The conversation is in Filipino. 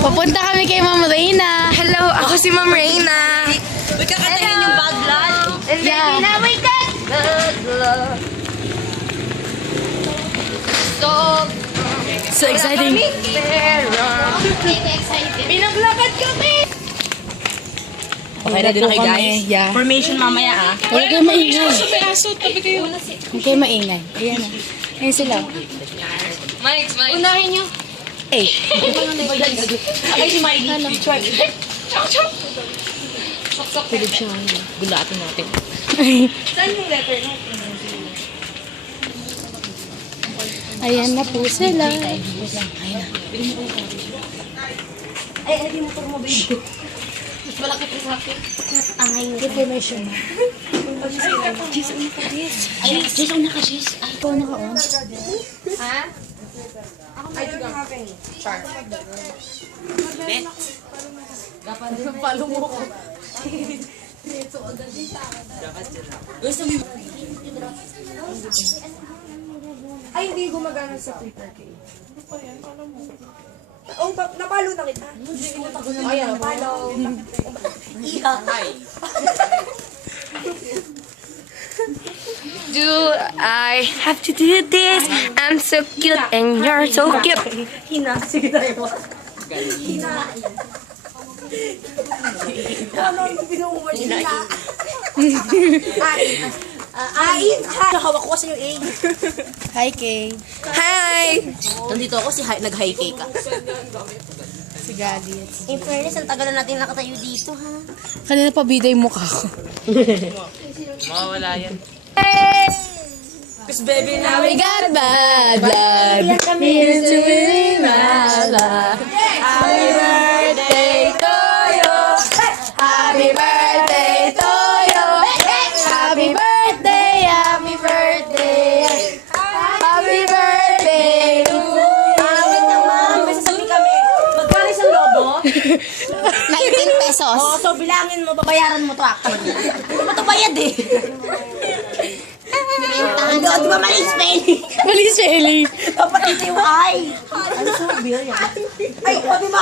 Papunta kami kay Ma'am Reyna. Hello, ako si Ma'am Reyna. Uy, kakatayin yung bad blood. Yeah. Wait, bad blood. So exciting. Pinaglakad kami. Okay, ready na kayo guys? Yeah. Formation mamaya ah. Huwag kayo maingay. Huwag kayo maingay. Ayan na. Ayan sila. Mike. Unahin niyo. Eh. Ay, si Miley. Tulog siya. Gulatin natin. Saan yung letter na? Ayan na po sila. Ay, ano yung motor mo, baby? Mas malaki pa sa akin. Information. Ay, Jason naka, Jis. Ay, Ikaw naka-on. Ha? I don't have any. Char. bet. Palo mo ko. Gusto mo Ay, hindi gumagana sa Twitter kay. Oh, napalo na kita. Ayan, napalo. Do I have to do this? I'm so cute and you're so cute. Hina. Sige tayo. Hawak ko kasi yung A. Hi, Kay. Hi! Nandito ako, nag-high cake ka. Si Gali. In fairness, ang tagal na natin nakatayo dito, ha? Kanina pa bida yung mukha ko. Mawawala yan. Cause baby, now We got bad blood. Here's to me, my love. Happy birthday to you. Happy birthday to you. Happy birthday, happy birthday. Happy birthday to you. wait naman, may sasabihin kami. Magkano isang lobo? 19 pesos. Oo, so bilangin mo, babayaran mo to actually. Hindi mo to bayad eh. Hindi, di ba mali spelling? Mali, Shelly. Dapat ito yung I. Ano sa bill yan? Ay, sabi mo